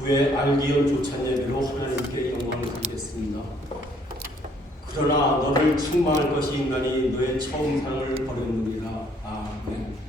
후에 알기연 조찬 예배로 하나님께 영광을 드리겠습니다. 그러나 너를 책망할 것이 인간이 너의 처음 사랑을 버렸느니라. 아멘.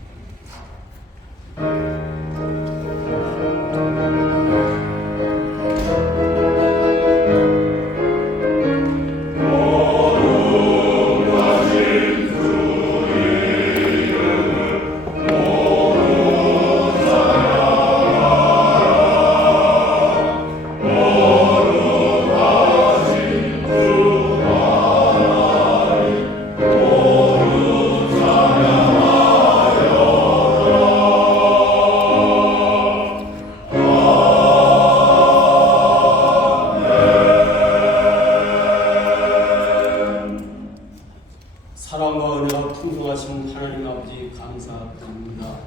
사랑과 은혜가 풍성하신 하나님 아버지 감사드립니다.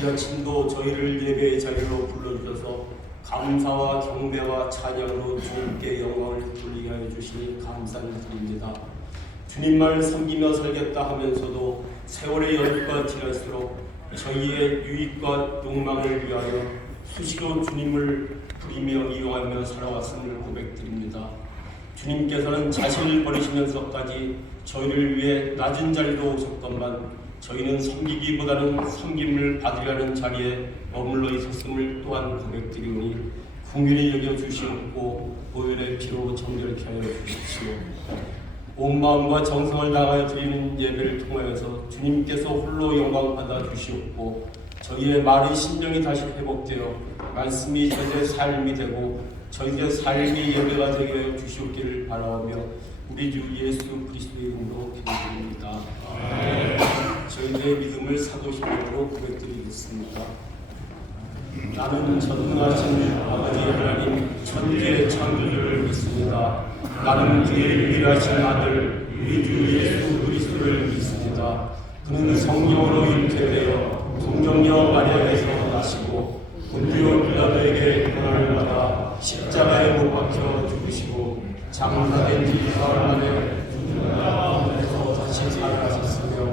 이 아침도 저희를 예배의 자리로 불러주셔서 감사와 경배와 찬양으로 주님께 영광을 돌리게 하여 주시니 감사를 드립니다. 주님만을 섬기며 살겠다 하면서도 세월의 연유가 지날수록 저희의 유익과 욕망을 위하여 수시로 주님을 부리며 이용하며 살아왔음을 고백드립니다. 주님께서는 자신을 버리시면서까지 저희를 위해 낮은 자리로 오셨건만 저희는 섬기기보다는 섬김을 받으려는 자리에 머물러 있었음을 또한 고백드리오니 긍휼히 여겨주시옵고 보혈의 피로 정결케 하여 주십시오. 온 마음과 정성을 다하여 드리는 예배를 통하여서 주님께서 홀로 영광 받아 주시옵고 저희의 말의 심정이 다시 회복되어 말씀이 저희의 삶이 되고 저희의 삶이 예배가 되게 하여 주시옵기를 바라오며 우리 주 예수 그리스도의 이름으로 기도드립니다. 저희의 믿음을 사도신경으로 고백드리겠습니다. 나는 전능하신 아버지 하나님 천지의 창조주를 믿습니다. 나는 그의 유일하신 아들 우리 주 예수 그리스도를 믿습니다. 그는 성령으로 잉태되어 동정녀 마리아에서 나시고 본디오 빌라도에게 고난을 받아 십자가에 못 박혀 죽으시고 장사된 지 사흘 만에 죽은 가운데서 다시 살아나셨으며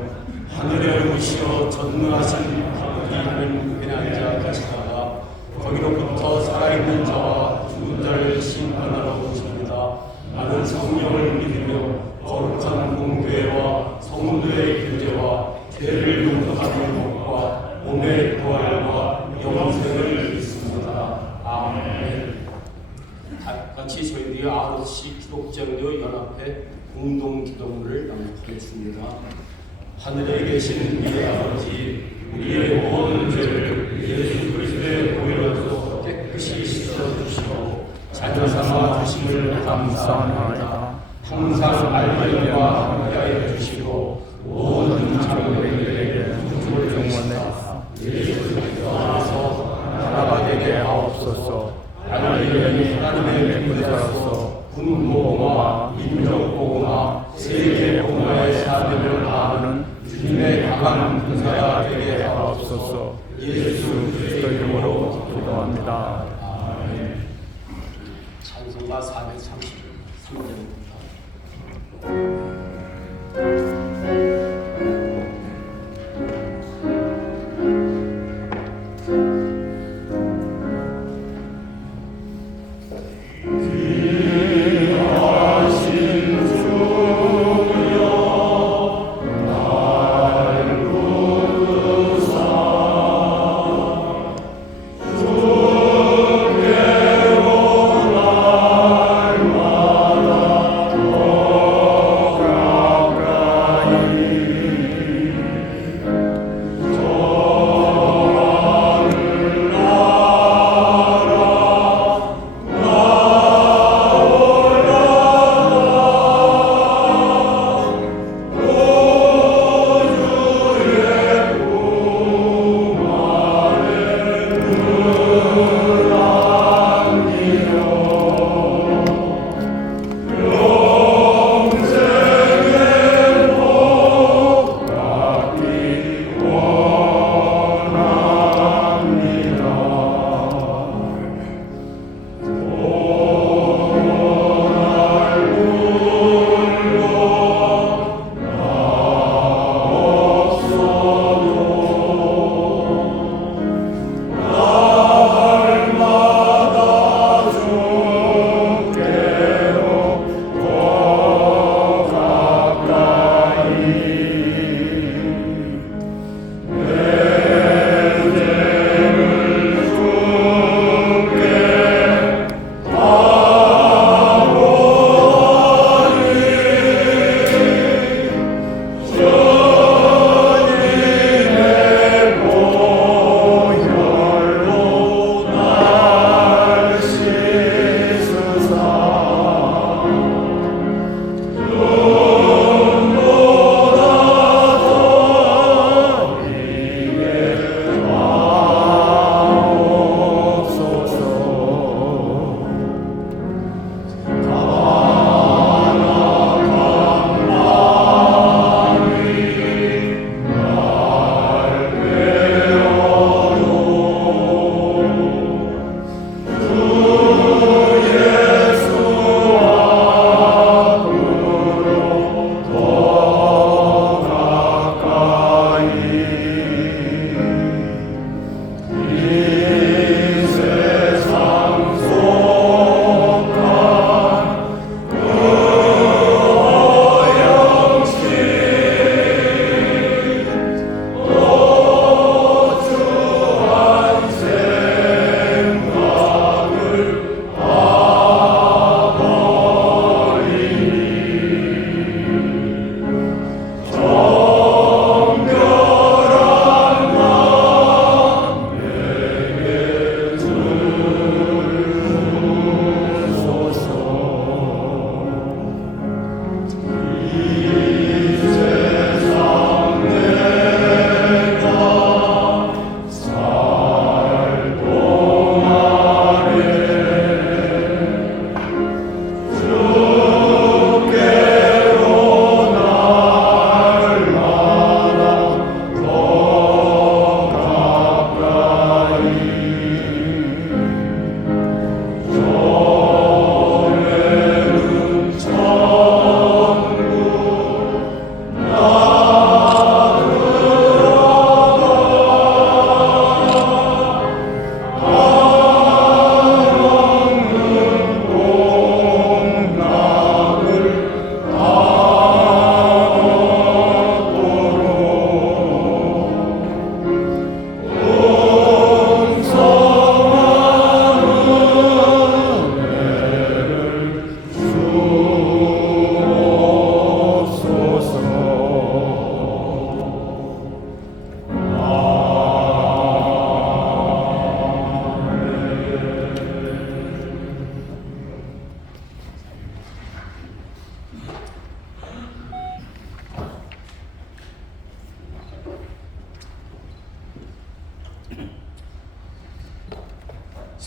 하늘에 오시어 전능하신 아버지 하나님께 앉아 계시다가 거기로부터 살아있는 자와 죽은 자를 심판하러 오십니다. 나는 성령을 믿으며 거룩한 공교회와 성도의 교제와 죄를 용서하는 것과 몸의 부활과 영생을 믿습니다. 아멘. 같이 저희들이 ROC 기독장로 연합회 공동 기도문을 낭독하겠습니다. 하늘에 계신 우리 아버지, 우리의 모든 죄를 예수 그리스도의 보혈로 깨끗이 씻어주시고 자녀 삼아 주심을 감사합니다. 항상 알려와 함께하여 주시고 모든 자녀들에게 축복을 정원하사 예수 그리스도 안에서 나라가 되게 하옵소서. 하나님의 분자로서 군복음화, 민족복음화, 세계복음화의 사명을 다하는 주님의 강한 분자가 되게 하옵소서. 예수 그리스도 이름으로 기도합니다. 아멘. 찬송가 433장입니다.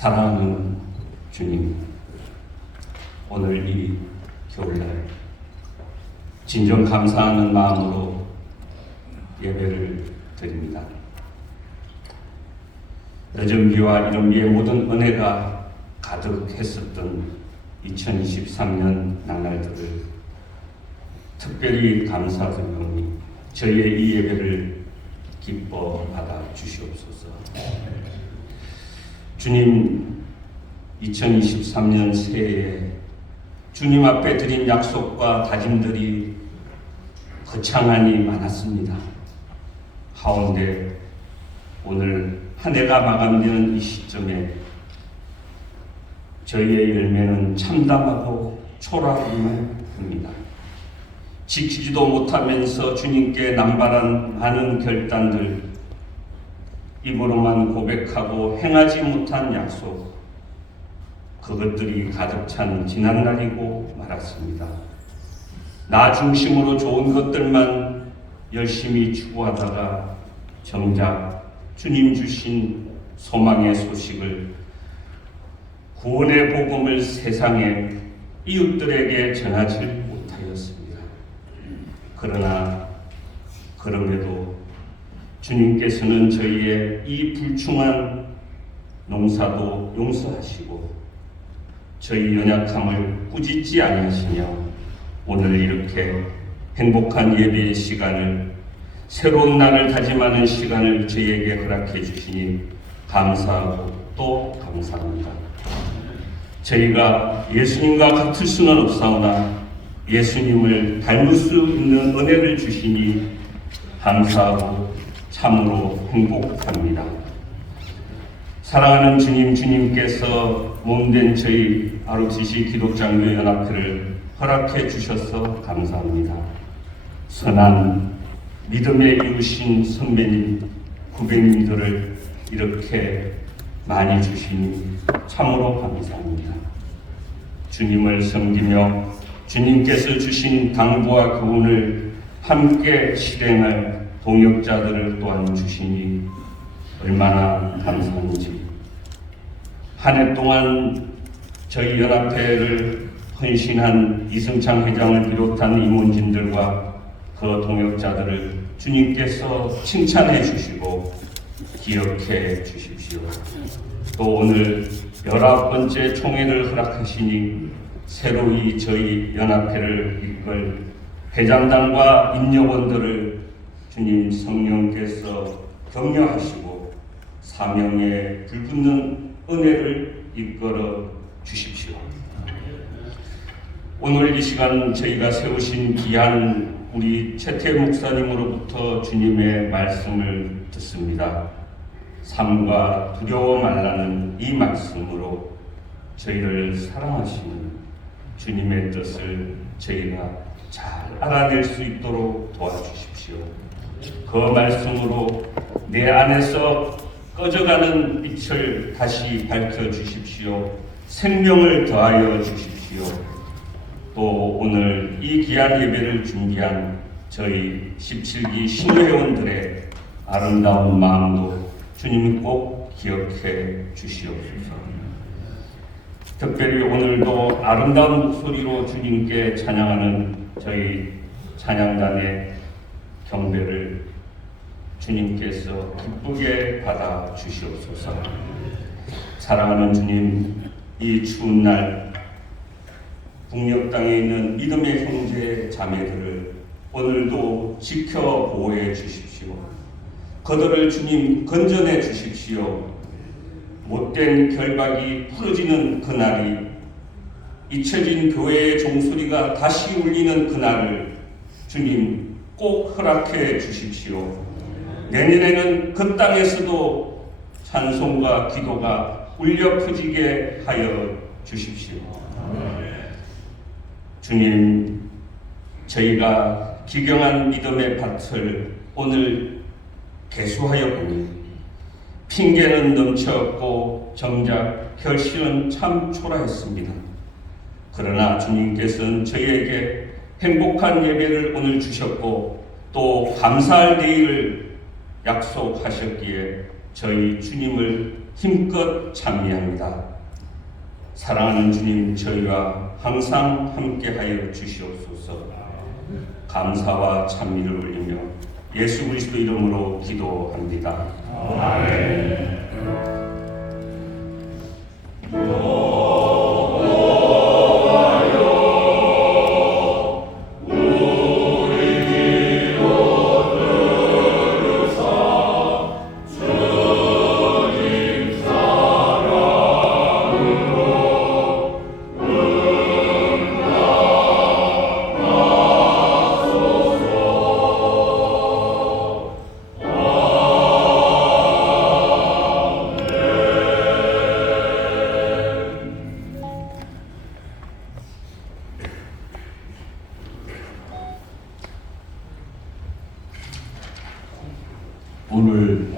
사랑하는 주님, 오늘 이 겨울날 진정 감사하는 마음으로 예배를 드립니다. 늦은 비와 이른 비의 모든 은혜가 가득했었던 2023년 나날들을 특별히 감사드리오니 저희의 이 예배를 기뻐 받아 주시옵소서. 주님, 2023년 새해에 주님 앞에 드린 약속과 다짐들이 거창하니 많았습니다. 하운데 오늘 한 해가 마감되는 이 시점에 저희의 열매는 참담하고 초라하기만 합니다. 지키지도 못하면서 주님께 남발한 많은 결단들, 입으로만 고백하고 행하지 못한 약속, 그것들이 가득 찬 지난날이고 말았습니다. 나 중심으로 좋은 것들만 열심히 추구하다가 정작 주님 주신 소망의 소식을, 구원의 복음을 세상에 이웃들에게 전하지 못하였습니다. 그러나 그럼에도 주님께서는 저희의 이 불충한 농사도 용서하시고 저희 연약함을 꾸짖지 아니하시며 오늘 이렇게 행복한 예배의 시간을, 새로운 날을 다짐하는 시간을 저희에게 허락해 주시니 감사하고 또 감사합니다. 저희가 예수님과 같을 수는 없사오나 예수님을 닮을 수 있는 은혜를 주시니 감사하고 참으로 행복합니다. 사랑하는 주님, 주님께서 몸된 저희 ROTC 기독장로 연합회를 허락해 주셔서 감사합니다. 선한 믿음의 이웃인 선배님, 후배님들을 이렇게 많이 주시니 참으로 감사합니다. 주님을 섬기며 주님께서 주신 당부와 교훈을 함께 실행할 동역자들을 또한 주시니 얼마나 감사한지. 한 해 동안 저희 연합회를 헌신한 이승창 회장을 비롯한 임원진들과 그 동역자들을 주님께서 칭찬해 주시고 기억해 주십시오. 또 오늘 19번째 총회를 허락하시니 새로이 저희 연합회를 이끌 회장단과 인력원들을 주님 성령께서 격려하시고 사명에 불붙는 은혜를 이끌어 주십시오. 오늘 이 시간 저희가 세우신 귀한 우리 최태 목사님으로부터 주님의 말씀을 듣습니다. 삶과 두려워 말라는 이 말씀으로 저희를 사랑하시는 주님의 뜻을 저희가 잘 알아낼 수 있도록 도와주십시오. 그 말씀으로 내 안에서 꺼져가는 빛을 다시 밝혀주십시오. 생명을 더하여 주십시오. 또 오늘 이 귀한 예배를 준비한 저희 17기 신회원들의 아름다운 마음도 주님 꼭 기억해 주시옵소서. 특별히 오늘도 아름다운 목소리로 주님께 찬양하는 저희 찬양단의 경배를 주님께서 기쁘게 받아 주시옵소서. 사랑하는 주님, 이 추운 날 북녘 땅에 있는 믿음의 형제 자매들을 오늘도 지켜 보호해 주십시오. 그들을 주님 건져내 주십시오. 못된 결박이 풀어지는 그날이, 잊혀진 교회의 종소리가 다시 울리는 그날을 주님 꼭 허락해 주십시오. 내년에는 그 땅에서도 찬송과 기도가 울려 퍼지게 하여 주십시오. 주님, 저희가 기경한 믿음의 밭을 오늘 개수하여 보니 핑계는 넘쳤고 정작 결실은 참 초라했습니다. 그러나 주님께서는 저희에게 행복한 예배를 오늘 주셨고 또 감사할 내일을 약속하셨기에 저희 주님을 힘껏 찬미합니다. 사랑하는 주님, 저희와 항상 함께하여 주시옵소서. 감사와 찬미를 올리며 예수 그리스도 이름으로 기도합니다. 아멘. 오늘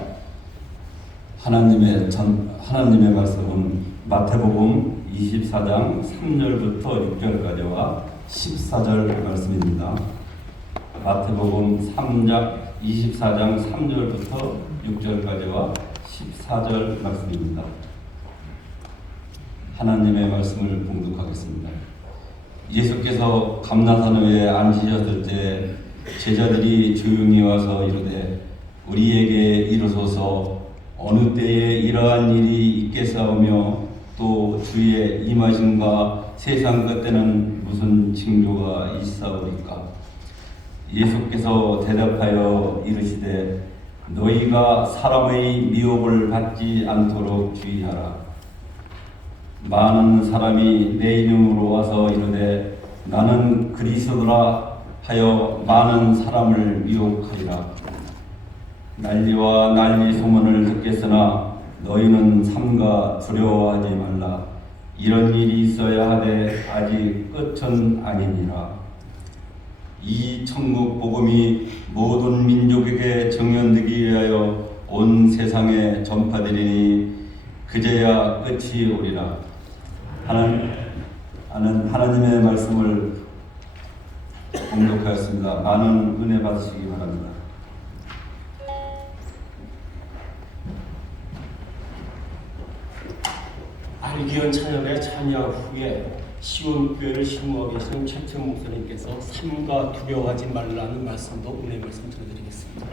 하나님의 말씀은 마태복음 24장 3절부터 6절까지와 14절 말씀입니다. 마태복음 24장 3절부터 6절까지와 14절 말씀입니다. 하나님의 말씀을 봉독하겠습니다. 예수께서 감나산 위에 앉으셨을 때 제자들이 조용히 와서 이르되 우리에게 이르소서 어느 때에 이러한 일이 있겠사오며 또 주의 임하심과 세상 끝에는 무슨 징조가 있사오리까? 예수께서 대답하여 이르시되 너희가 사람의 미혹을 받지 않도록 주의하라. 많은 사람이 내 이름으로 와서 이르되 나는 그리스도라 하여 많은 사람을 미혹하리라. 난리와 난리 소문을 듣겠으나 너희는 삼가 두려워하지 말라. 이런 일이 있어야 하되 아직 끝은 아니니라. 이 천국 복음이 모든 민족에게 정연되기 위하여 온 세상에 전파되리니 그제야 끝이 오리라. 하나님의 말씀을 봉독하였습니다. 많은 은혜 받으시기 바랍니다. 알기원 찬양에 참여 후에 시온교회를 신무하고 계시는 최천 목사님께서 삼가 두려워하지 말라는 말씀도 은혜 말씀 전해드리겠습니다.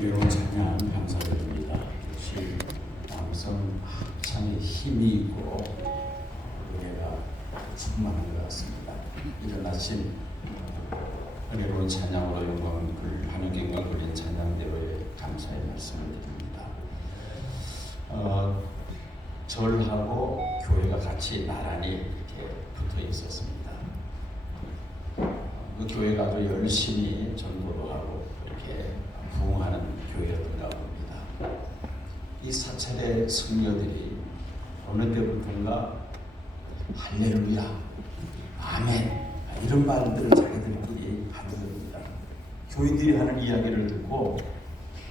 은혜로운 찬양 감사드립니다. 역시 남성 합창에 힘이 있고 은혜가 충만한 것 같습니다. 이런 아침 은혜로운 찬양으로 영광을 하나님과 그린 찬양대로에 감사의 말씀을 드립니다. 절하고 교회가 같이 나란히 이렇게 붙어 있었습니다. 그 교회가 아주 열심히 전도도 하고 이렇게 부흥하는 교회였던가 봅니다. 이 사찰의 성녀들이 어느 때부터인가 할렐루야, 아멘 이런 말들을 자기들끼리 하는 겁니다. 교인들이 하는 이야기를 듣고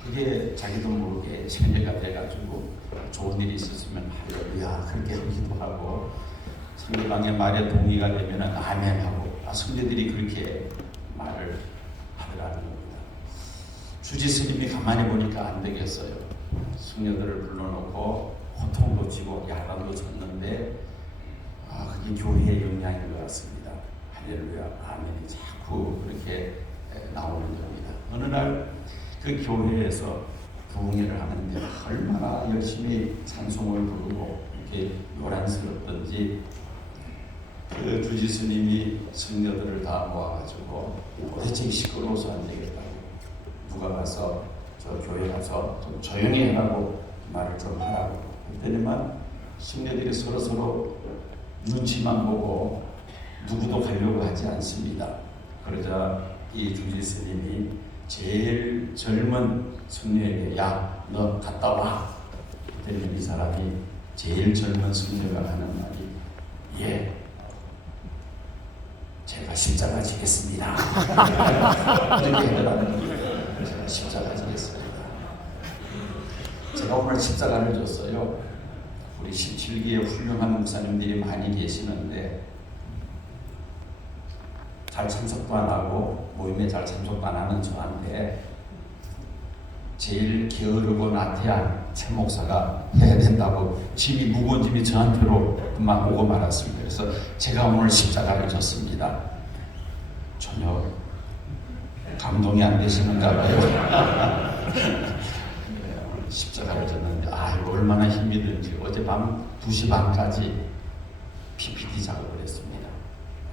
그게 자기도 모르게 세뇌가 돼가지고 좋은 일이 있었으면 할렐루야 그렇게 하기도 하고 상대방의 말에 동의가 되면 아멘하고 성도들이 그렇게 말을 하더라는 겁니다. 주지스님이 가만히 보니까 안 되겠어요. 성녀들을 불러놓고 호통도 치고 야단도 쳤는데 그게 교회의 영향인 것 같습니다. 할렐루야 아멘이 자꾸 그렇게 나오는 겁니다. 어느 날 그 교회에서 부흥회를 하는데 얼마나 열심히 찬송을 부르고 이렇게 요란스럽던지 그 주지스님이 성녀들을 다 모아가지고 도대체 시끄러워서 안 되겠다고 누가 가서 저 교회 가서 좀 조용히 해라고 말을 좀 하라고 그랬더니만 성녀들이 서로 눈치만 보고 누구도 가려고 하지 않습니다. 그러자 이 주지스님이 제일 젊은 성녀에게 야 너 갔다 와 그랬더니 이 사람이 제일 젊은 성녀가 하는 말이 예 제가 십자가 지겠습니다. 이렇게 하더라는 거예요. 제가 십자가 지겠습니다. 제가 오늘 십자가를 줬어요. 우리 17기의 훌륭한 목사님들이 많이 계시는데 잘 참석도 안 하고 모임에 잘 참석도 안 하는 저한테 제일 게으르고 나태한 최 목사가 해야 된다고 짐이 무거운 짐이 저한테로 막 오고 말았습니다. 그래서 제가 오늘 십자가를 졌습니다. 전혀 감동이 안 되시는가 봐요. 십자가를 졌는데 이거 얼마나 힘이 든지 어젯밤 2시 반까지 PPT 작업을 했습니다.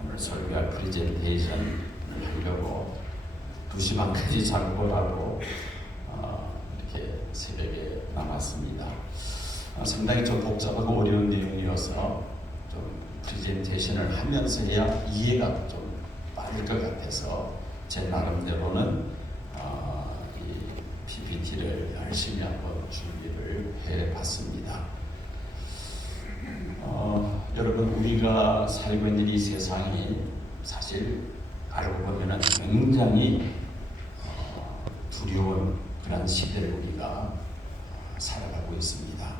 오늘 설교할 프레젠테이션을 하려고 2시 반까지 작업을 하고 이렇게 새벽에 남았습니다. 상당히 좀 복잡하고 어려운 내용이어서 좀 프레젠테이션을 하면서 해야 이해가 좀 빠를 것 같아서 제 나름대로는 이 PPT를 열심히 한번 준비를 해봤습니다. 여러분 우리가 살고 있는 이 세상이 사실 알고 보면 굉장히 두려운 그런 시대를 우리가 살아가고 있습니다.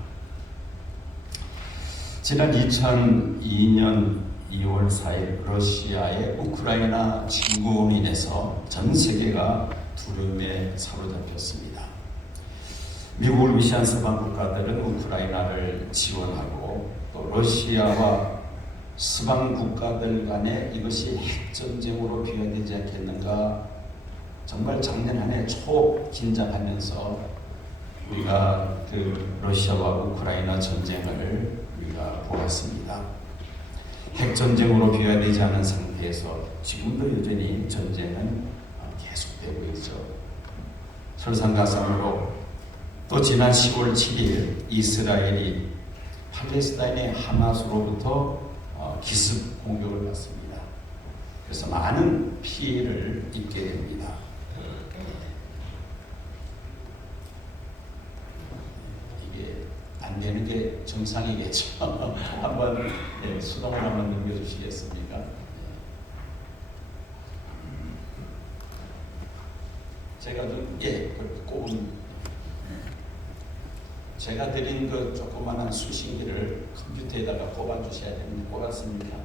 지난 2002년 2월 4일 러시아의 우크라이나 침공으로 인해서 전 세계가 두려움에 사로잡혔습니다. 미국을 위시한 서방 국가들은 우크라이나를 지원하고 또 러시아와 서방 국가들 간에 이것이 핵전쟁으로 비화되지 않겠는가 정말 작년 한 해 초 긴장하면서 우리가 그 러시아와 우크라이나 전쟁을 우리가 보았습니다. 핵전쟁으로 비화되지 않은 상태에서 지금도 여전히 전쟁은 계속되고 있죠. 설상가상으로 또 지난 10월 7일 이스라엘이 팔레스타인의 하마스로부터 기습 공격을 받습니다. 그래서 많은 피해를 입게 됩니다. 이게 안 되는 게 정상이겠죠. 한번 수동을 한번 넘겨주시겠습니까? 제가 좀 꼽은 제가 드린 그 조그마한 수신기를 컴퓨터에다가 꼽아주셔야 됩니다. 꼽았습니까?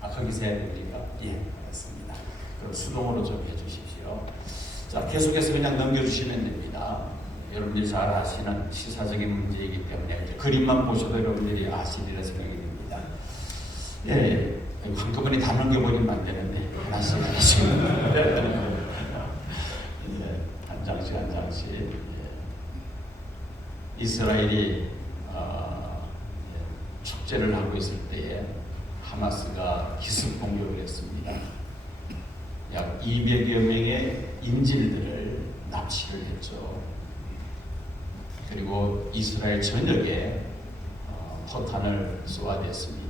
거기서 해야 됩니까? 알겠습니다. 그럼 수동으로 좀 해주십시오. 자, 계속해서 그냥 넘겨주시면 됩니다. 여러분들이 잘 아시는 시사적인 문제이기 때문에 그림만 보셔도 여러분들이 아시리라 생각이 듭니다. 한꺼번에 다 넘겨버리면 안 되는데 하나씩 당시 이스라엘이 축제를 하고 있을 때에 하마스가 기습 공격을 했습니다. 약 200여 명의 인질들을 납치를 했죠. 그리고 이스라엘 전역에 포탄을 쏘아댔습니다.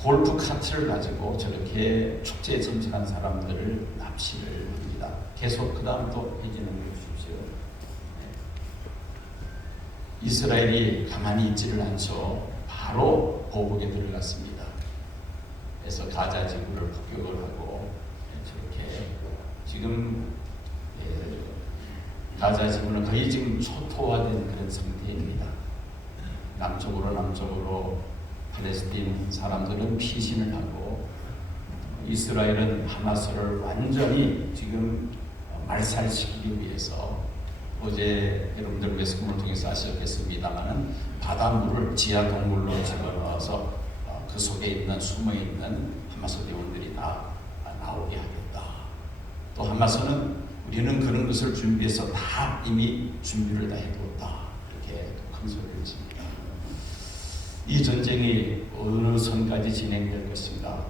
골프 카트를 가지고 저렇게 축제에 참석한 사람들을 납치를 합니다. 계속 그 다음 또 페이지 넘겨주십시오. 이스라엘이 가만히 있지를 않죠. 바로 보복에 들어갔습니다. 그래서 가자 지구를 폭격을 하고 저렇게 지금 가자 지구는 거의 지금 초토화된 그런 상태입니다. 남쪽으로 팔레스틴 사람들은 피신을 하고 이스라엘은 하마스를 완전히 지금 말살시키기 위해서 어제 여러분들 매스컴을 통해서 아시겠습니다만은 바닷물을 지하 동굴로 집어넣어서 그 속에 있는 숨어있는 하마스 대원들이 다 나오게 하겠다. 또 하마스는 우리는 그런 것을 준비해서 다 이미 준비를 다 해뒀다. 이렇게 큰 소리를 칩니다. 이 전쟁이 어느 선까지 진행될 것인가?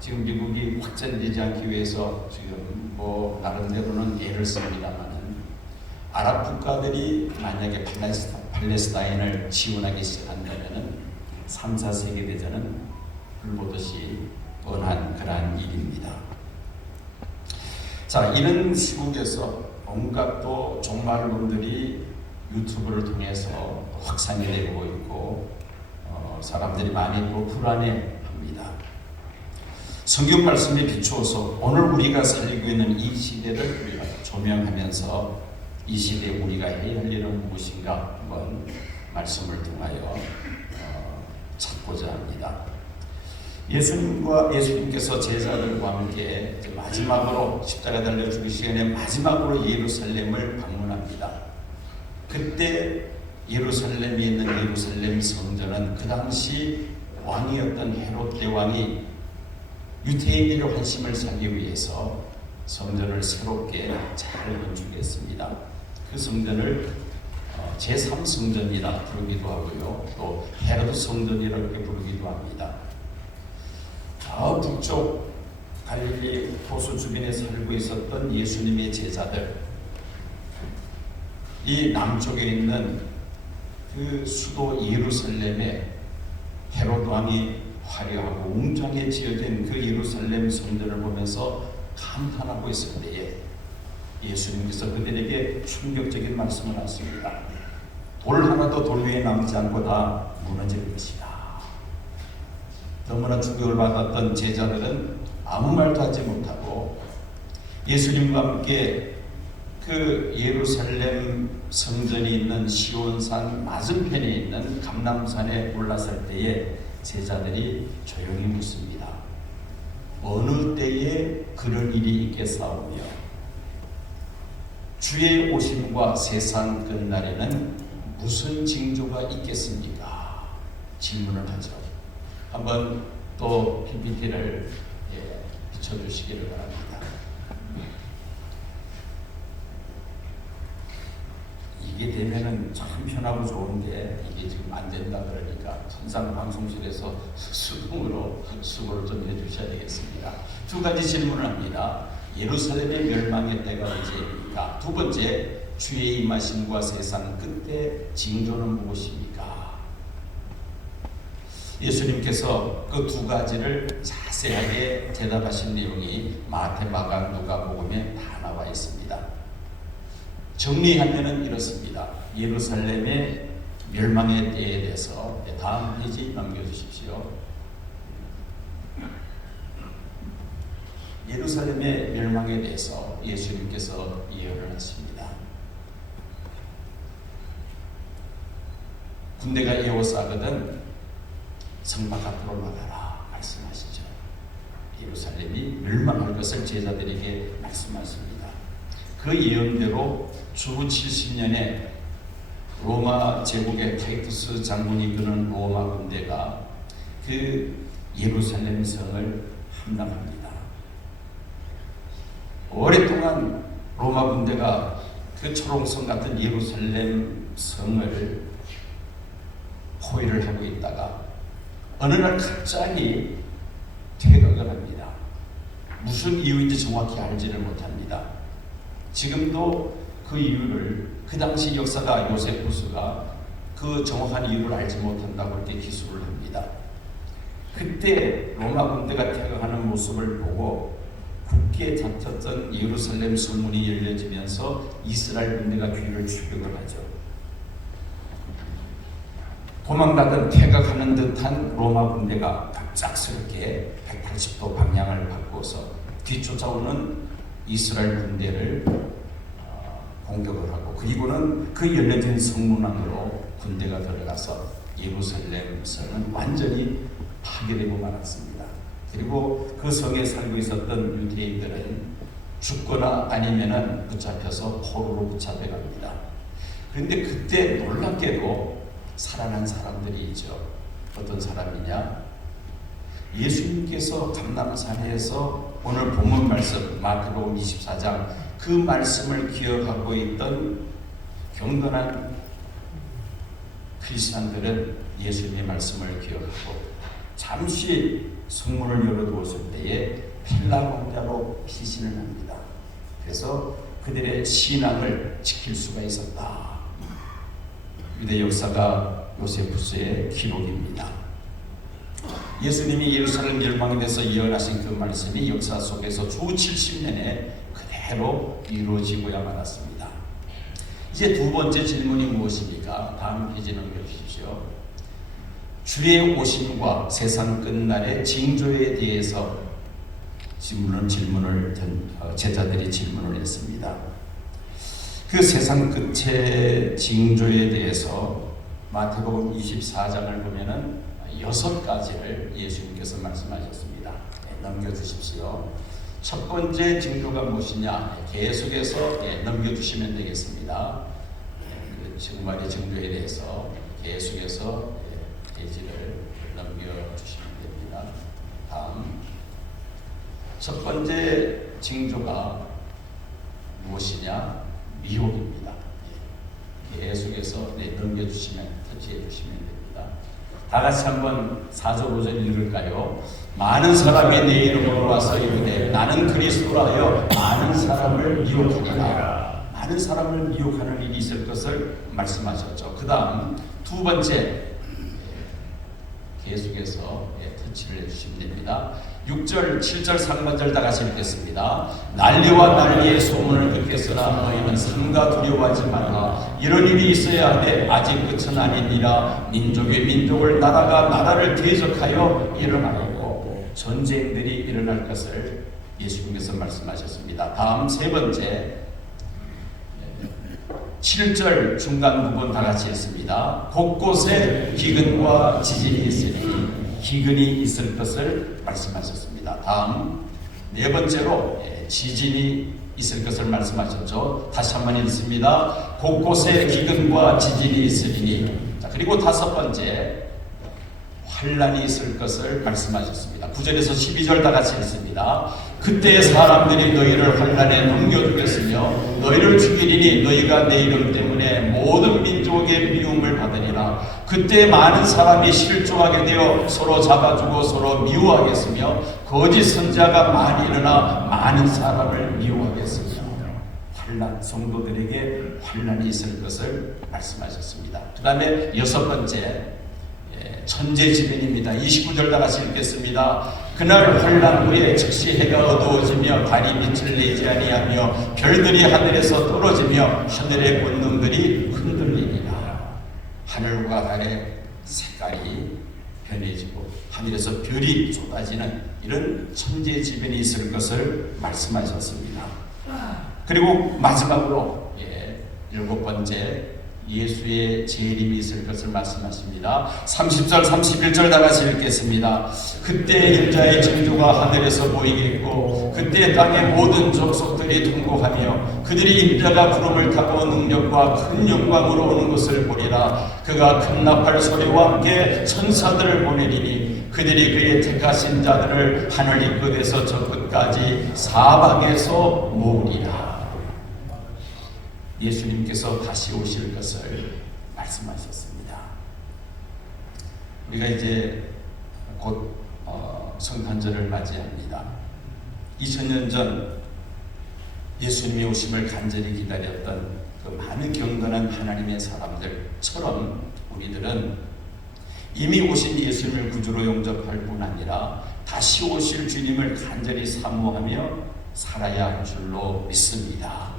지금 미국이 확전되지 않기 위해서 지금 나름대로는 애를 씁니다만은 아랍 국가들이 만약에 팔레스타인을 지원하기 시작한다면은 3, 4세계 대전은 불보듯이 뻔한 그러한 일입니다. 자, 이런 시국에서 온갖 또 종말론들이 유튜브를 통해서 확산이 되고 있고 사람들이 많이 또 불안해합니다. 성경 말씀에 비추어서 오늘 우리가 살고 있는 이 시대를 우리가 조명하면서 이 시대에 우리가 해야 할 일은 무엇인가 한번 말씀을 통하여 찾고자 합니다. 예수님께서 제자들과 함께 마지막으로 십자가 달려 죽으시기 전에 마지막으로 예루살렘을 방문합니다. 그때 예루살렘에 있는 예루살렘 성전은 그 당시 왕이었던 헤롯 대왕이 유대인들의 환심을 사기 위해서 성전을 새롭게 잘 건축했습니다. 그 성전을 제3성전이라 부르기도 하고요. 또 헤로드 성전이라고 부르기도 합니다. 저 북쪽 갈릴리 호수 주변에 살고 있었던 예수님의 제자들, 이 남쪽에 있는 그 수도 예루살렘에 헤로드 왕이 화려하고 웅장하게 지어진 그 예루살렘 성전을 보면서 감탄하고 있을 때에 예수님께서 그들에게 충격적인 말씀을 하십니다. 돌 하나도 돌 위에 남지 않고 다 무너질 것이다. 너무나 충격을 받았던 제자들은 아무 말도 하지 못하고 예수님과 함께 그 예루살렘 성전이 있는 시온산 맞은편에 있는 감람산에 올랐을 때에 제자들이 조용히 묻습니다. 어느 때에 그런 일이 있겠사오며 주의 오심과 세상 끝날에는 무슨 징조가 있겠습니까? 질문을 하죠. 한번 또 PPT를 비춰주시기를 바랍니다. 이게 되면은 참 편하고 좋은데 이게 지금 안 된다 그러니까 천상 방송실에서 수동으로 수고를 좀 해주셔야 되겠습니다. 두 가지 질문을 합니다. 예루살렘의 멸망의 때가 언제입니까? 두 번째, 주의 임하심과 세상 끝의 징조는 무엇입니까? 예수님께서 그 두 가지를 자세하게 대답하신 내용이 마태, 마가, 누가복음에 다 나와 있습니다. 정리하면은 이렇습니다. 예루살렘의 멸망의 때에 대해서 다음 페이지 넘겨주십시오. 예루살렘의 멸망에 대해서 예수님께서 예언을 하십니다. 군대가 에워싸거든 성 바깥으로 나가라 말씀하시죠. 예루살렘이 멸망할 것을 제자들에게 말씀하십니다. 그 예언대로 주 70년에 로마 제국의 타이투스 장군이 이끄는 로마 군대가 그 예루살렘 성을 함락합니다. 오랫동안 로마 군대가 그 초롱성 같은 예루살렘 성을 포위를 하고 있다가 어느 날 갑자기 퇴각을 합니다. 무슨 이유인지 정확히 알지를 못합니다. 지금도 그 이유를, 그 당시 역사가 요세푸스가 그 정확한 이유를 알지 못한다고 이렇게 기술을 합니다. 그때 로마 군대가 퇴각하는 모습을 보고 굳게 잡혔던 예루살렘 성문이 열려지면서 이스라엘 군대가 귀를 추격을 하죠. 도망가던 퇴각하는 듯한 로마 군대가 갑작스럽게 180도 방향을 바꿔서 뒤쫓아오는 이스라엘 군대를 공격을 하고, 그리고는 그 열려진 성문 안으로 군대가 들어가서 예루살렘 성은 완전히 파괴되고 말았습니다. 그리고 그 성에 살고 있었던 유대인들은 죽거나 아니면은 붙잡혀서 포로로 붙잡혀 갑니다. 그런데 그때 놀랍게도 살아난 사람들이 있죠. 어떤 사람이냐? 예수님께서 감람산에서 오늘 본문 말씀 마태복음 24장 그 말씀을 기억하고 있던 경건한 크리스찬들은 예수님의 말씀을 기억하고 잠시 성문을 열어두었을 때에 펠라공자로 피신을 합니다. 그래서 그들의 신앙을 지킬 수가 있었다. 유대 역사가 요세푸스의 기록입니다. 예수님이 예루살렘 열방에 대해서 예언하신 그 말씀이 역사 속에서 주 70년에 그대로 이루어지고야 말았습니다. 이제 두 번째 질문이 무엇입니까? 다음 페이지 넘겨주십시오. 주의 오심과 세상 끝날의 징조에 대해서 제자들이 질문을 했습니다. 그 세상 끝의 징조에 대해서 마태복음 24장을 보면은 6가지를 예수님께서 말씀하셨습니다. 넘겨주십시오. 첫 번째 징조가 무엇이냐? 계속해서 넘겨주시면 되겠습니다. 그 정말의 징조에 대해서 계속해서 페이지를 넘겨주시면 됩니다. 다음, 첫 번째 징조가 무엇이냐? 미혹입니다. 계속해서 넘겨주시면, 터치해 주시면 됩니다. 다 같이 한번 4절 5절 읽을까요? 많은 사람이 내 이름으로 와서 이르되 나는 그리스도라 하여 많은 사람을 미혹하리라. 많은 사람을 미혹하는 일이 있을 것을 말씀하셨죠. 그 다음 두 번째, 계속해서 터치를 해주시면 됩니다. 6절, 7절, 3절 다 같이 읽겠습니다. 난리와 난리의 소문을 듣겠으나 너희는 삼가 두려워하지 말라. 이런 일이 있어야 하되 아직 끝은 아니니라. 민족의 민족을, 나라가 나라를 대적하여 일어나고 전쟁들이 일어날 것을 예수님께서 말씀하셨습니다. 다음 세 번째, 7절 중간 부분 다 같이 읽습니다. 곳곳에 기근과 지진이 있으니 기근이 있을 것을 말씀하셨습니다. 다음 네 번째로 지진이 있을 것을 말씀하셨죠. 다시 한번 읽습니다. 곳곳에 기근과 지진이 있으니. 그리고 다섯 번째, 환란이 있을 것을 말씀하셨습니다. 9절에서 12절 다 같이 읽습니다. 그때 사람들이 너희를 환란에 넘겨주겠으며 너희를 죽이리니 너희가 내 이름 때문에 모든 민족의 미움을 받으리라. 그때 많은 사람이 실족하게 되어 서로 잡아주고 서로 미워하겠으며 거짓 선지자가 많이 일어나 많은 사람을 미워하겠으며 환란, 성도들에게 환란이 있을 것을 말씀하셨습니다. 그 다음에 여섯 번째, 천재지변입니다. 29절 다 같이 읽겠습니다. 그날 환란 후에 즉시 해가 어두워지며 달이 빛을 내지 아니하며 별들이 하늘에서 떨어지며 하늘의 권능들이 흔들리니라. 하늘과 달의 색깔이 변해지고 하늘에서 별이 쏟아지는 이런 천재지변이 있을 것을 말씀하셨습니다. 그리고 마지막으로 일곱 번째, 예수의 재림이 있을 것을 말씀하십니다. 30절 31절 다 같이 읽겠습니다. 그때 인자의 징조가 하늘에서 보이겠고 그때 땅의 모든 족속들이 통곡하며 그들이 인자가 구름을 타고 능력과 큰 영광으로 오는 것을 보리라. 그가 큰 나팔 소리와 함께 천사들을 보내리니 그들이 그의 택하신 자들을 하늘 이 끝에서 저 끝까지 사방에서 모으리라. 예수님께서 다시 오실 것을 말씀하셨습니다. 우리가 이제 곧 성탄절을 맞이합니다. 2000년 전 예수님이 오심을 간절히 기다렸던 그 많은 경건한 하나님의 사람들처럼 우리들은 이미 오신 예수님을 구주로 영접할 뿐 아니라 다시 오실 주님을 간절히 사모하며 살아야 할 줄로 믿습니다.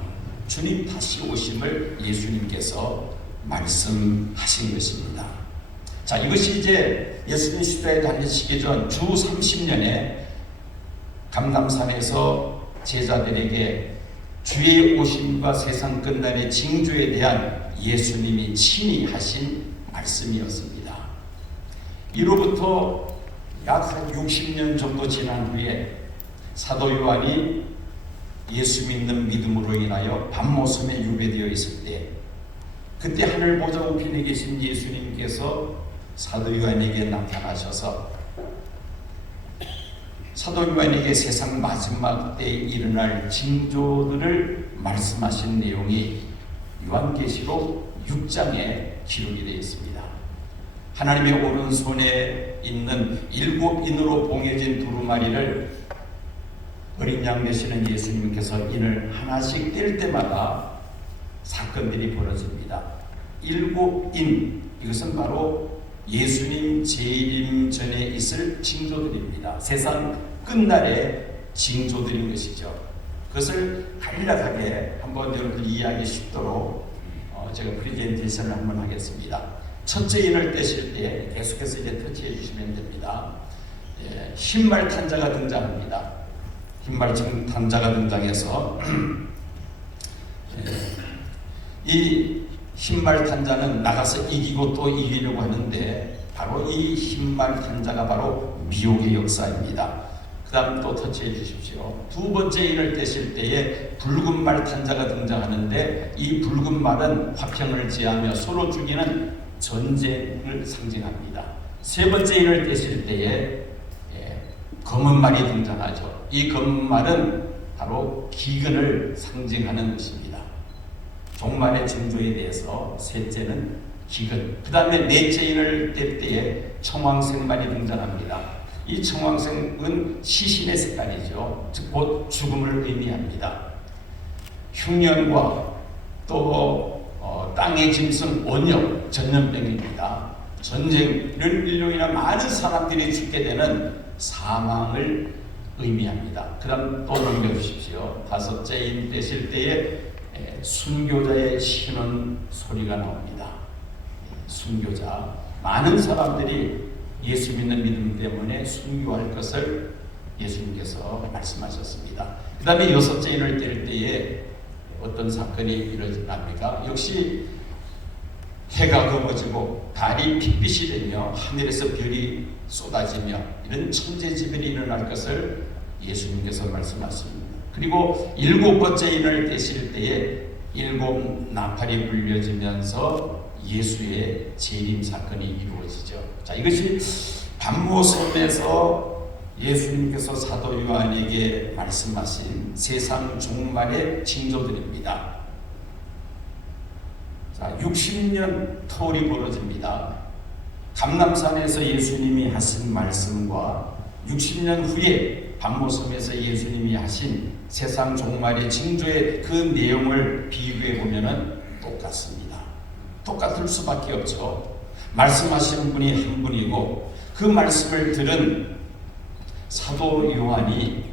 주님 다시 오심을 예수님께서 말씀하신 것입니다. 자, 이것이 이제 예수님 시대에 다니시기 전 주 30년에 감람산에서 제자들에게 주의 오심과 세상 끝날의 징조에 대한 예수님이 친히 하신 말씀이었습니다. 이로부터 약 60년 정도 지난 후에 사도 요한이 예수 믿는 믿음으로 인하여 밤모섬에 유배되어 있을 때, 그때 하늘 보좌 우편에 계신 예수님께서 사도 요한에게 나타나셔서 사도 요한에게 세상 마지막 때에 일어날 징조들을 말씀하신 내용이 요한계시록 6장에 기록이 되어 있습니다. 하나님의 오른손에 있는 7인으로 봉해진 두루마리를 어린 양 되시는 예수님께서 인을 하나씩 뗄 때마다 사건들이 벌어집니다. 7인, 이것은 바로 예수님 재림 전에 있을 징조들입니다. 세상 끝날의 징조들인 것이죠. 그것을 간략하게 한번 여러분들 이해하기 쉽도록 제가 프레젠테이션을 한번 하겠습니다. 첫째 인을 떼실 때 계속해서 이제 터치해 주시면 됩니다. 흰말 탄자가 등장합니다. 흰말 탄자가 등장해서 이 흰말 탄자는 나가서 이기고 또 이기려고 하는데, 바로 이 흰말 탄자가 바로 미혹의 역사입니다. 그 다음 또 터치해 주십시오. 두 번째 인을 떼실 때에 붉은 말 탄자가 등장하는데, 이 붉은 말은 화평을 제하며 서로 죽이는 전쟁을 상징합니다. 세 번째 인을 떼실 때에 검은 말이 등장하죠. 이 검은 말은 바로 기근을 상징하는 것입니다. 종말의 징조에 대해서 셋째는 기근, 그 다음에 넷째 인을 뗄 때에 청황색말이 등장합니다. 이 청황색은 시신의 색깔이죠. 즉 곧 죽음을 의미합니다. 흉년과 또 땅의 짐승 온역, 전염병입니다. 전쟁을 인하여 많은 사람들이 죽게 되는 사망을 의미합니다. 그 다음 또 넘겨주십시오. 다섯째 인 떼실 때에 순교자의 신원 소리가 나옵니다. 순교자, 많은 사람들이 예수 믿는 믿음 때문에 순교할 것을 예수님께서 말씀하셨습니다. 그 다음에 여섯째 인을 뗄 때에 어떤 사건이 일어납니까? 역시 해가 검어지고 달이 핏빛이 되며 하늘에서 별이 쏟아지며 이런 천재지변이 일어날 것을 예수님께서 말씀하십니다. 그리고 일곱 번째 인을 떼실 때에 일곱 나팔이 불려지면서 예수의 재림 사건이 이루어지죠. 자, 이것이 밤모섬에서 예수님께서 사도 요한에게 말씀하신 세상 종말의 징조들입니다. 자, 60년 터울이 벌어집니다. 감람산에서 예수님이 하신 말씀과 60년 후에 밤모섬에서 예수님이 하신 세상 종말의 징조의 그 내용을 비교해 보면은 똑같습니다. 똑같을 수밖에 없죠. 말씀하시는 분이 한 분이고 그 말씀을 들은 사도 요한이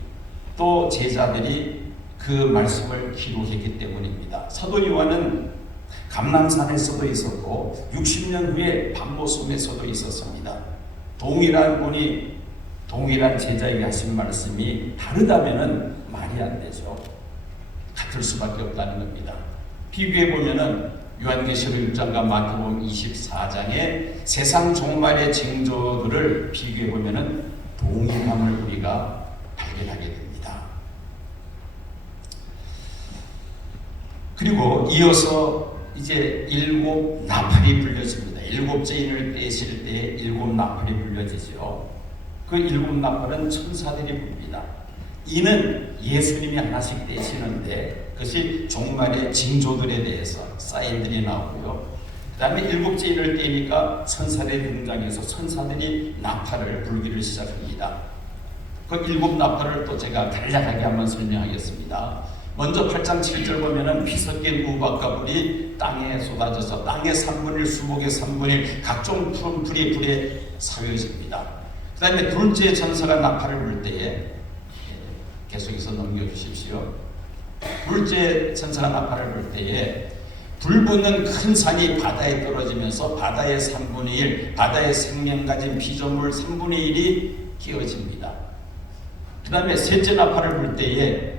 또 제자들이 그 말씀을 기록했기 때문입니다. 사도 요한은 감람산에서도 있었고 60년 후에 밤모섬에서도 있었습니다. 동일한 분이 동일한 제자에게 하신 말씀이 다르다면은 말이 안 되죠. 같을 수밖에 없다는 겁니다. 비교해 보면은 요한계시록 1장과 마태복음 24장의 세상 종말의 징조들을 비교해 보면은 동일함을 우리가 발견하게 됩니다. 그리고 이어서 이제 일곱 나팔이 불려집니다. 일곱째 인을 떼실 때 일곱 나팔이 불려지죠. 그 일곱 나팔은 천사들이 붑니다. 이는 예수님이 하나씩 떼시는데 그것이 종말의 징조들에 대해서 사인들이 나오고요. 그 다음에 일곱째 인을 떼니까 천사들이 등장해서 천사들이 나팔을 불기를 시작합니다. 그 일곱 나팔을 또 제가 간략하게 한번 설명하겠습니다. 먼저 8장 7절 보면은 피 섞인 우박과 불이 땅에 쏟아져서 땅의 3분의 1, 수목의 3분의 1, 각종 푸른 불이 불에 사여집니다. 그 다음에 둘째 천사가 나팔을 불 때에, 계속해서 넘겨주십시오. 둘째 천사가 나팔을 불 때에 불 붙는 큰 산이 바다에 떨어지면서 바다의 3분의 1, 바다의 생명 가진 피조물 3분의 1이 끼어집니다. 그 다음에 셋째 나팔을 불 때에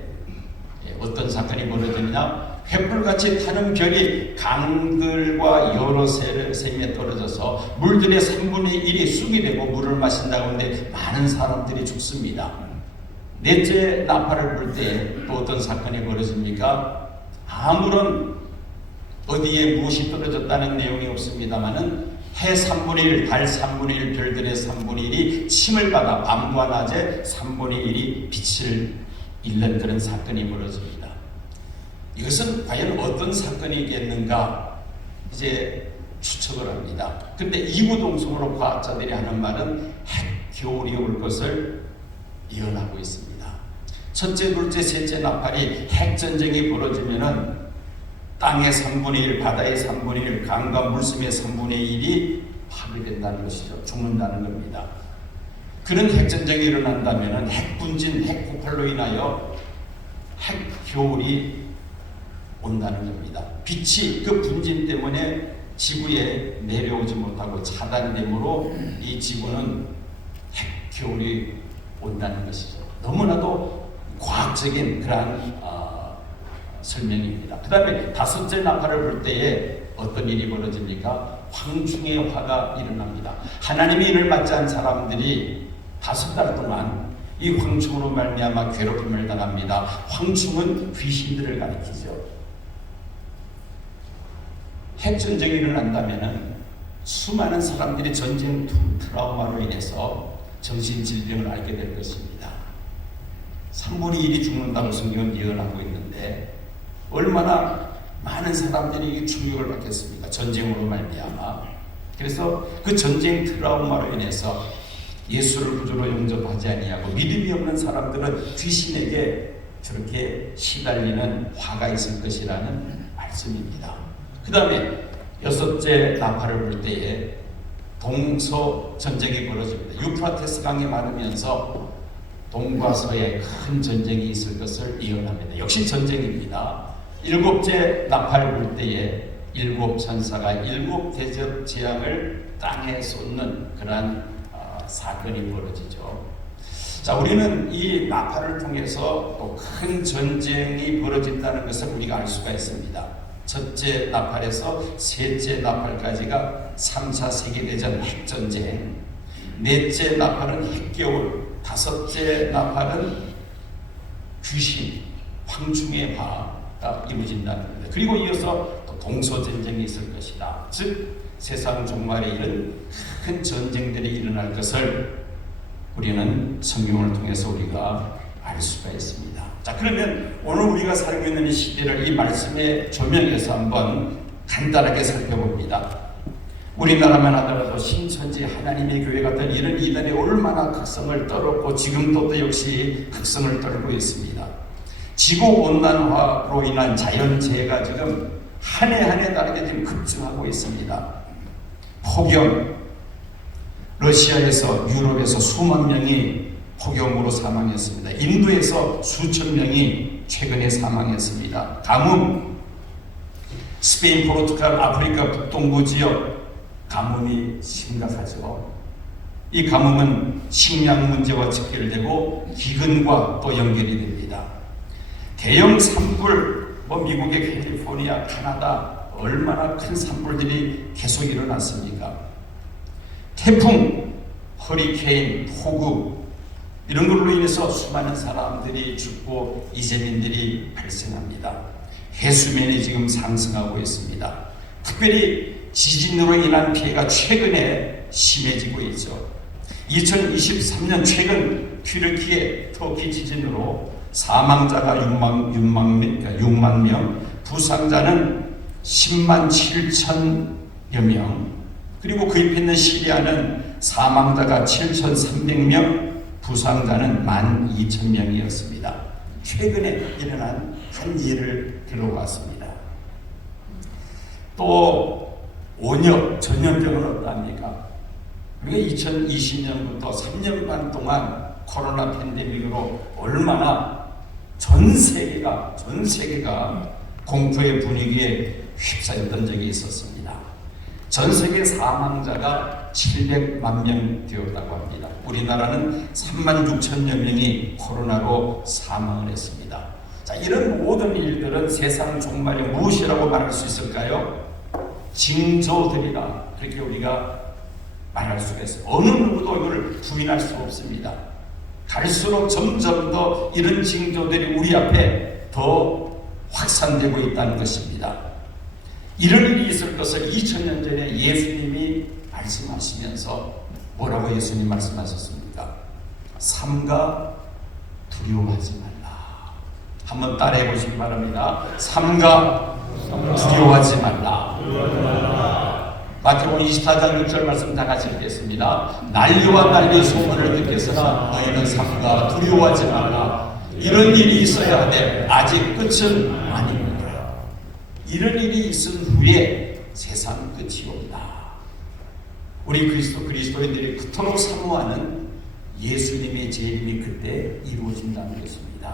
어떤 사건이 벌어지느냐, 횃불같이 타는 별이 강들과 여러 샘에 떨어져서 물들의 3분의 1이 쑥이 되고 물을 마신다고 하는데 많은 사람들이 죽습니다. 넷째 나팔을 불 때 또 어떤 사건이 벌어집니까? 아무런 어디에 무엇이 떨어졌다는 내용이 없습니다만은 해 3분의 1, 달 3분의 1, 별들의 3분의 1이 침을 받아 밤과 낮에 3분의 1이 빛을 잃는 그런 사건이 벌어집니다. 이것은 과연 어떤 사건이겠는가 이제 추측을 합니다. 그런데 이구동성으로 과학자들이 하는 말은 핵겨울이 올 것을 예언하고 있습니다. 첫째, 둘째, 셋째 나팔이 핵전쟁이 벌어지면은 땅의 3분의 1, 바다의 3분의 1, 강과 물섬의 3분의 1이 파괴된다는 것이죠. 죽는다는 겁니다. 그런 핵전쟁이 일어난다면 핵분진, 핵폭발로 인하여 핵겨울이 온다는 겁니다. 빛이 그 분진 때문에 지구에 내려오지 못하고 차단됨으로 이 지구는 핵겨울이 온다는 것이죠. 너무나도 과학적인 그러한 설명입니다. 그 다음에 다섯째 나팔을 불 때에 어떤 일이 벌어집니까? 황충의 화가 일어납니다. 하나님의 인을 맞지 않은 사람들이 5달 동안 이 황충으로 말미암아 괴롭힘을 당합니다. 황충은 귀신들을 가리키죠. 핵전쟁이 일어난다면 수많은 사람들이 전쟁 트라우마로 인해서 정신질병을 앓게 될 것입니다. 3분의 1이 죽는다고 성경은 예언하고 있는데 얼마나 많은 사람들이 충격을 받겠습니까? 전쟁으로 말미암아. 그래서 그 전쟁 트라우마로 인해서 예수를 구주로 영접하지 아니하고 믿음이 없는 사람들은 귀신에게 저렇게 시달리는 화가 있을 것이라는 말씀입니다. 그 다음에 여섯째 나팔을 불 때에 동서 전쟁이 벌어집니다. 유프라테스 강에 마르면서 동과 서에 큰 전쟁이 있을 것을 예언합니다. 역시 전쟁입니다. 일곱째 나팔을 불 때에 일곱 천사가 일곱 대접 재앙을 땅에 쏟는 그러한 사건이 벌어지죠. 자, 우리는 이 나팔을 통해서 또 큰 전쟁이 벌어진다는 것을 우리가 알 수가 있습니다. 첫째 나팔에서 셋째 나팔까지가 3차 세계대전 핵전쟁, 넷째 나팔은 핵겨울, 다섯째 나팔은 귀신, 황충의 화가 이루어진다는 겁니다. 그리고 이어서 또 동서전쟁이 있을 것이다. 즉 세상 종말에 이른 큰 전쟁들이 일어날 것을 우리는 성경을 통해서 우리가 알 수가 있습니다. 자, 그러면 오늘 우리가 살고 있는 이 시대를 이 말씀의 조명에서 한번 간단하게 살펴봅니다. 우리나라만 하더라도 신천지 하나님의 교회 같은 이런 이단이 얼마나 극성을 떨었고 지금도 또 역시 극성을 떨고 있습니다. 지구온난화로 인한 자연재해가 지금 한 해 한 해 다르게 지금 급증하고 있습니다. 폭염, 러시아에서 유럽에서 수만 명이 폭염으로 사망했습니다. 인도에서 수천 명이 최근에 사망했습니다. 가뭄, 스페인, 포르투갈, 아프리카 북동부 지역 가뭄이 심각하죠. 이 가뭄은 식량 문제와 직결되고 기근과 또 연결이 됩니다. 대형 산불, 미국의 캘리포니아, 캐나다 얼마나 큰 산불들이 계속 일어났습니까? 태풍, 허리케인, 폭우 이런 걸로 인해서 수많은 사람들이 죽고 이재민들이 발생합니다. 해수면이 지금 상승하고 있습니다. 특별히 지진으로 인한 피해가 최근에 심해지고 있죠. 2023년 최근 튀르키예 터키 지진으로 사망자가 6만 명, 부상자는 10만 7천여 명, 그리고 그 옆에 있는 시리아는 사망자가 7,300명, 부상자는 12,000명이었습니다. 최근에 일어난 한 예를 들어봤습니다. 또 원역 전염병은 어떠합니까? 우리가 2020년부터 3년 반 동안 코로나 팬데믹으로 얼마나 전 세계가 공포의 분위기에 휩싸였던 적이 있었습니다. 전 세계 사망자가 700만 명 되었다고 합니다. 우리나라는 3만 6천여 명이 코로나로 사망을 했습니다. 자, 이런 모든 일들은 세상 종말이 무엇이라고 말할 수 있을까요? 징조들이다. 그렇게 우리가 말할 수가 있어요. 어느 누구도 이걸 부인할 수 없습니다. 갈수록 점점 더 이런 징조들이 우리 앞에 더 확산되고 있다는 것입니다. 이런 일이 있을 것을 2000년 전에 예수님이 말씀하시면서 뭐라고 예수님 말씀하셨습니까? 삼가 두려워하지 말라. 한번 따라해 보시기 바랍니다. 삼가 두려워하지 말라. 마태복음 24장 6절 말씀 다 같이 읽겠습니다. 난리와 난리 소문을 듣겠으나 너희는 삼가 두려워하지 말라. 이런 일이 있어야 하되 아직 끝은 아닙니다. 이런 일이 있은 후에 세상 끝이 온다. 우리 그리스도인들이 그토록 사모하는 예수님의 재림이 그때 이루어진다는 것입니다.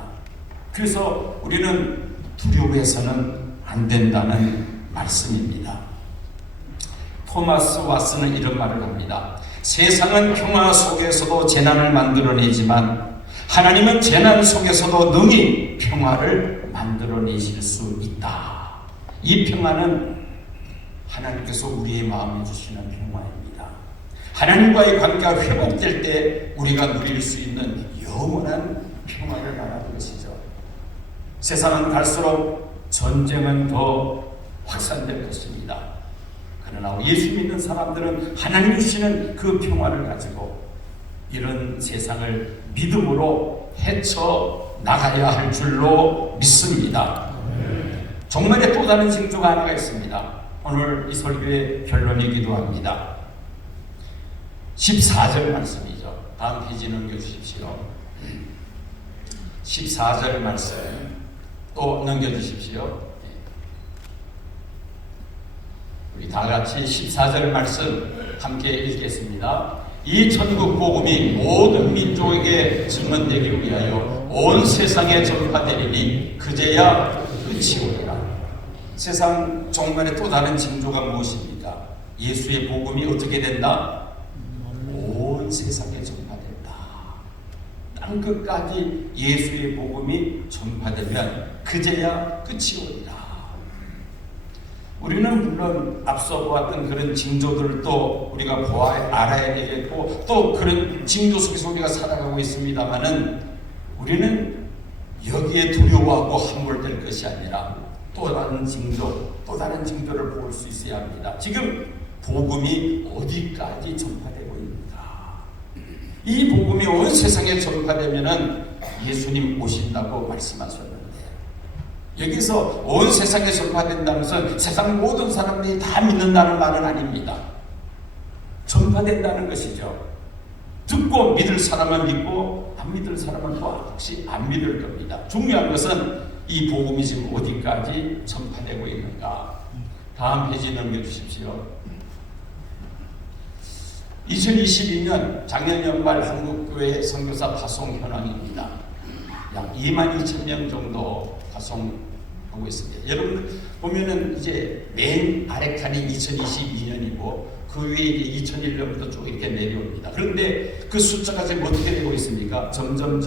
그래서 우리는 두려워해서는 안 된다는 말씀입니다. 토마스 왓슨은 이런 말을 합니다. 세상은 평화 속에서도 재난을 만들어내지만 하나님은 재난 속에서도 능히 평화를 만들어내실 수 있다. 이 평화는 하나님께서 우리의 마음에 주시는 평화입니다. 하나님과의 관계가 회복될 때 우리가 누릴 수 있는 영원한 평화를 말하는 것이죠. 세상은 갈수록 전쟁은 더 확산될 것입니다. 그러나 예수 믿는 사람들은 하나님이 주시는 그 평화를 가지고 이런 세상을 믿음으로 헤쳐 나가야 할 줄로 믿습니다. 정말에 또 다른 징조가 하나가 있습니다. 오늘 이 설교의 결론이기도 합니다. 14절 말씀이죠. 다음 페이지 넘겨주십시오. 14절 말씀 또 넘겨주십시오. 우리 다 같이 14절 말씀 함께 읽겠습니다. 이 천국 복음이 모든 민족에게 증언되기를 위하여 온 세상에 전파되리니 그제야 끝이 오리라. 세상 종말의 또 다른 징조가 무엇입니까? 예수의 복음이 어떻게 된다? 온 세상에 전파된다. 땅끝까지 예수의 복음이 전파되면 그제야 끝이 오리라. 우리는 물론 앞서 보았던 그런 징조들도 우리가 알아야 되겠고 또 그런 징조 속에서 우리가 살아가고 있습니다만은 우리는 여기에 두려워하고 함몰될 것이 아니라 또 다른 징조를 볼 수 있어야 합니다. 지금 복음이 어디까지 전파되고 있는가? 이 복음이 온 세상에 전파되면은 예수님 오신다고 말씀하셨는데 여기서 온 세상에 전파된다는 것은 세상 모든 사람들이 다 믿는다는 말은 아닙니다. 전파된다는 것이죠. 듣고 믿을 사람은 믿고 안 믿을 사람은 또 혹시 안 믿을 겁니다. 중요한 것은 이 복음이 지금 어디까지 전파되고 있는가. 다음 페이지 넘겨주십시오. 2022년 작년 연말 한국교회 선교사 파송 현황입니다. 약 22,000명 정도 파송하고 있습니다. 여러분 보면은 이제 맨 아래 칸이 2022년이고 그 위에 이제 2001년부터 쭉 이렇게 내려옵니다. 그런데 그 숫자가 지금 어떻게 되고 있습니까? 점점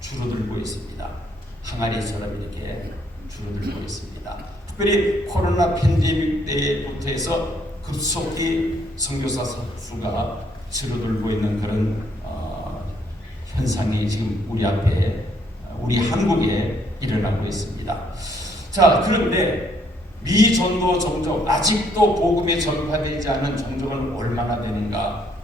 줄어들고 있습니다. 항아리처럼 이렇게 줄어들고 있습니다. 특별히 코로나 팬데믹 때부터 해서 급속히 선교사 수가 줄어들고 있는 그런 현상이 지금 우리 앞에 우리 한국에 일어나고 있습니다. 자, 그런데 미전도 종족 아직도 복음이 전파되지 않은 종족은 얼마나 되는가?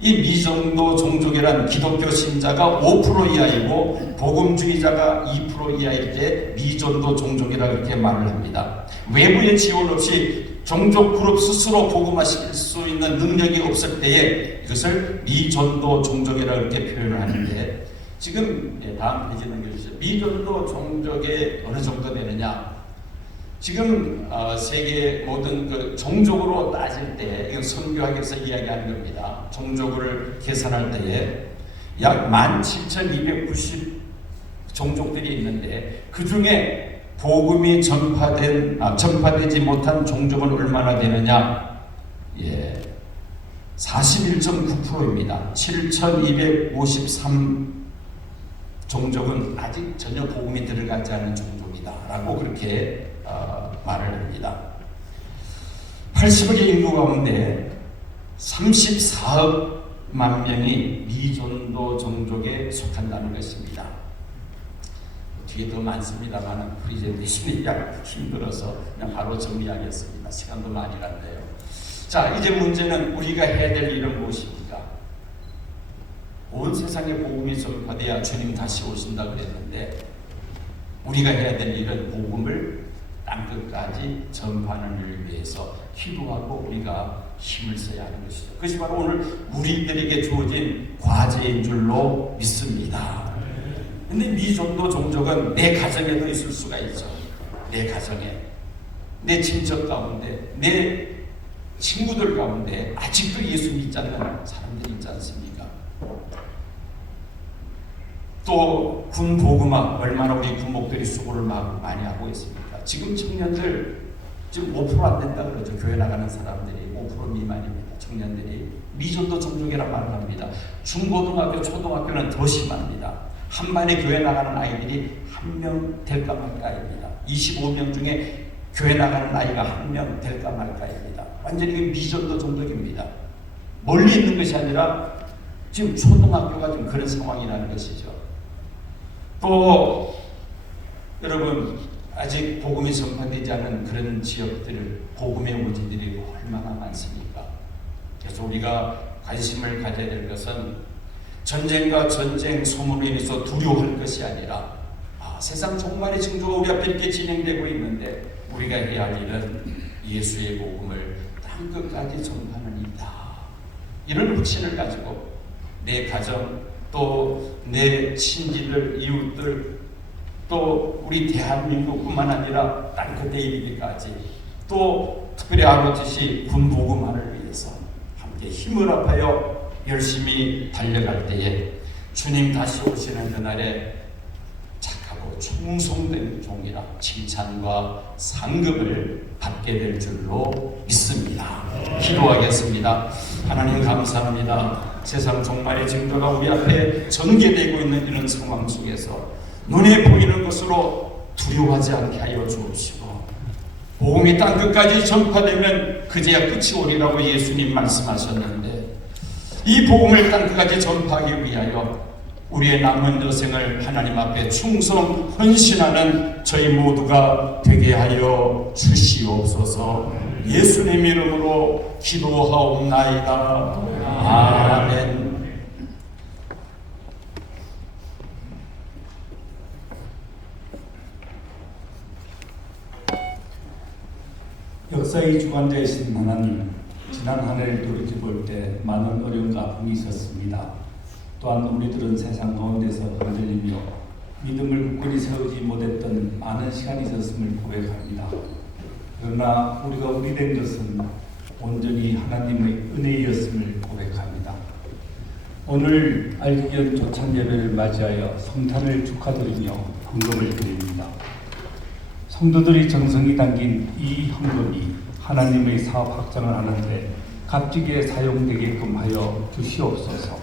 이 미전도 종족이란 기독교 신자가 5% 이하이고 복음주의자가 2% 이하일 때 미전도 종족이라 그렇게 말을 합니다. 외부의 지원 없이 종족 그룹 스스로 복음화시킬 수 있는 능력이 없을 때에 이것을 미전도 종족이라 그렇게 표현을 하는데, 지금 다음 페이지 넘겨주세요. 미전도 종족에 어느 정도 되느냐? 지금 세계 모든 그 종족으로 따질 때, 이건 선교학에서 이야기하는 겁니다. 종족을 계산할 때에 약 17,290 종족들이 있는데, 그 중에 복음이 전파되지 못한 종족은 얼마나 되느냐? 41.9%입니다. 7,253 종족은 아직 전혀 복음이 들어가지 않은 종족이다라고 그렇게 말을 합니다. 80억의 인구 가운데 34억만 명이 미전도 종족에 속한다는 것입니다. 뒤에 더 많습니다만 프리젠테이션이 약 힘들어서 그냥 바로 정리하겠습니다. 시간도 많이 갔네요. 자, 이제 문제는 우리가 해야 될 일은 무엇입니까? 온 세상에 복음이 전파돼야 주님 다시 오신다 그랬는데, 우리가 해야 될 일은 복음을 땅끝까지 전파하는 일을 위해서 기도하고 우리가 힘을 써야 하는 것이죠. 그것이 바로 오늘 우리들에게 주어진 과제인 줄로 믿습니다. 근데 미전도 종족은 내 가정에도 있을 수가 있죠. 내 가정에, 내 친척 가운데, 내 친구들 가운데 아직도 예수 믿지 않는 사람들이 있지 않습니까? 또 군 복음화 얼마나 우리 군목들이 수고를 많이 하고 있습니까? 지금 청년들 지금 5% 안 된다 그러죠. 교회 나가는 사람들이 5% 미만입니다. 청년들이 미전도 종족이라고 말을 합니다. 중고등학교, 초등학교는 더 심합니다. 한 반에 교회 나가는 아이들이 1명 될까 말까입니다. 25명 중에 교회 나가는 아이가 1명 될까 말까입니다. 완전히 미전도 종족입니다. 멀리 있는 것이 아니라 지금 초등학교가 좀 그런 상황이라는 것이죠. 또 여러분, 아직 복음이 전파되지 않은 그런 지역들, 복음의 오지들이 얼마나 많습니까? 그래서 우리가 관심을 가져야 될 것은 전쟁과 전쟁 소문에 인해서 두려워할 것이 아니라, 세상 종말의 징조가 우리 앞에 이렇게 진행되고 있는데 우리가 해야 할 일은 예수의 복음을 땅끝까지 전파하는 일이다. 이런 확신을 가지고 내 가정, 또 내 친지들, 이웃들, 또 우리 대한민국뿐만 아니라 땅끝에 이르기까지, 또 특별히 아버지시 군복음화를 위해서 함께 힘을 합하여 열심히 달려갈 때에 주님 다시 오시는 그날에 착하고 충성된 종이라 칭찬과 상급을 받게 될 줄로 믿습니다. 기도하겠습니다. 하나님 감사합니다. 세상 종말의 징조가 우리 앞에 전개되고 있는 이런 상황 속에서 눈에 보이는 것으로 두려워하지 않게 하여 주옵시고, 복음이 땅끝까지 전파되면 그제야 끝이 오리라고 예수님 말씀하셨는데, 이 복음을 땅끝까지 전파하기 위하여 우리의 남은 여생을 하나님 앞에 충성 헌신하는 저희 모두가 되게 하여 주시옵소서. 예수님 이름으로 기도하옵나이다. 아멘. 역사의 주관자이신 하나님, 지난 한 해를 돌이켜볼 때 많은 어려움과 아픔이 있었습니다. 또한 우리들은 세상 가운데서 흔들리며 믿음을 굳건히 세우지 못했던 많은 시간이 있었음을 고백합니다. 그러나 우리가 우리 된 것은 온전히 하나님의 은혜였음을 고백합니다. 오늘 알기연 조찬 예배를 맞이하여 성탄을 축하드리며 헌금을 드립니다. 성도들이 정성이 담긴 이 헌금이 하나님의 사업 확장을 하는데 값지게 사용되게끔 하여 주시옵소서.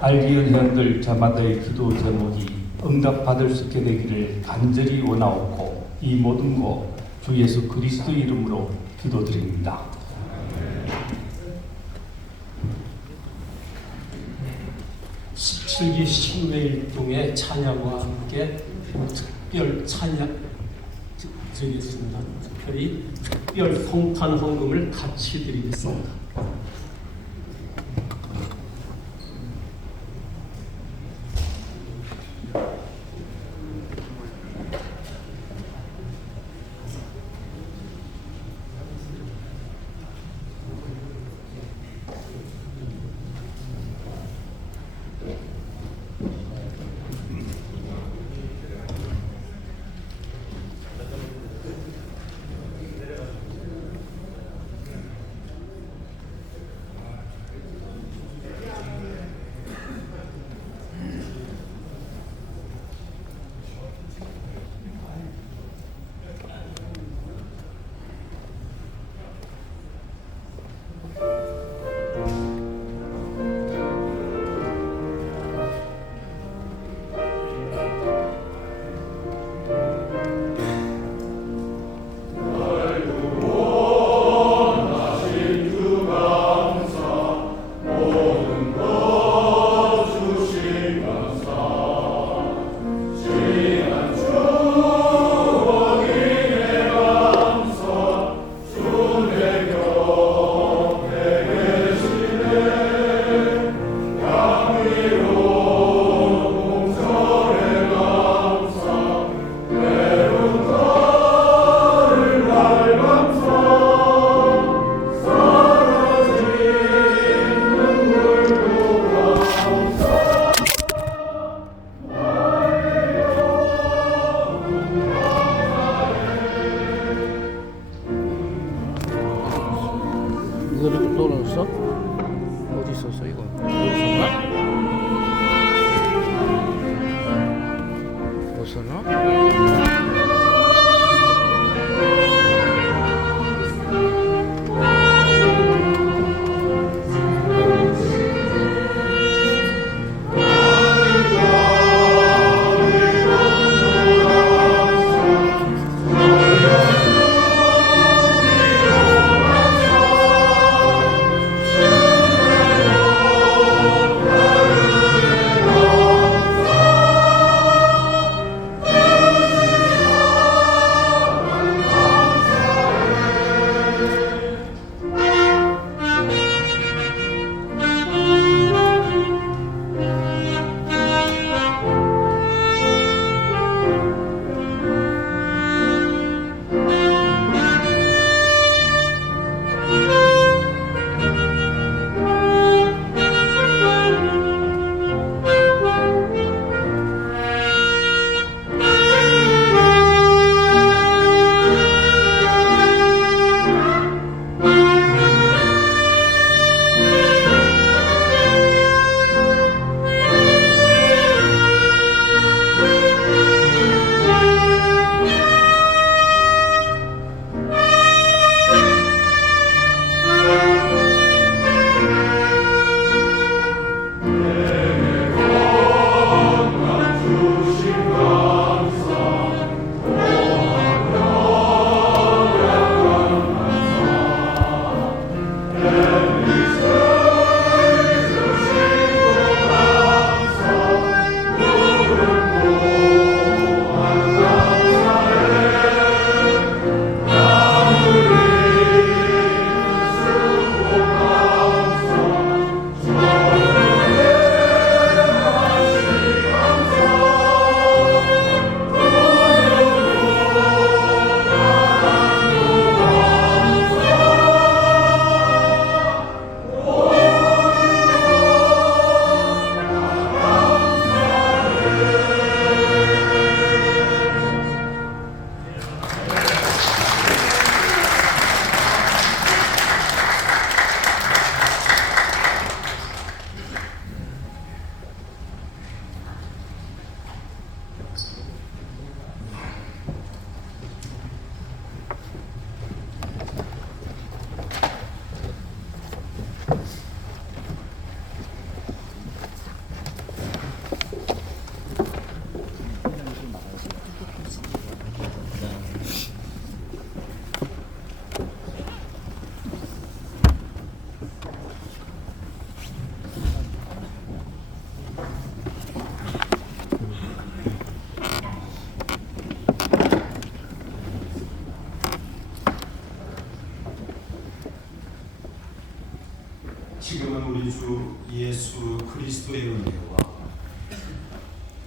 알기연 회원들 저마다의 기도 제목이 응답받을 수 있게 되기를 간절히 원하옵고, 이 모든 것 주 예수 그리스도 이름으로 기도드립니다. 십칠기 신매일동의 찬양과 함께 특별 찬양 드리겠습니다. 특별히 특별 성탄 헌금을 같이 드리겠습니다.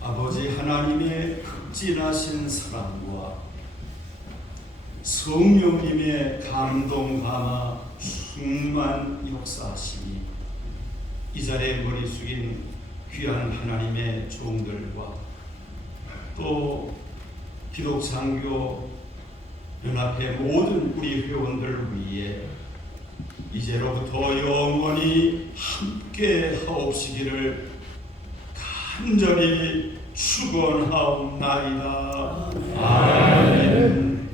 아버지 하나님의 극진하신 사랑과 성령님의 감동 감화 충만 역사하심이 이 자리에 머리 숙인 귀한 하나님의 종들과 또 기독장교 연합회 모든 우리 회원들 위해 이제로부터 영원히 함께 하옵시기를 간절히 축원하옵나이다. 아멘.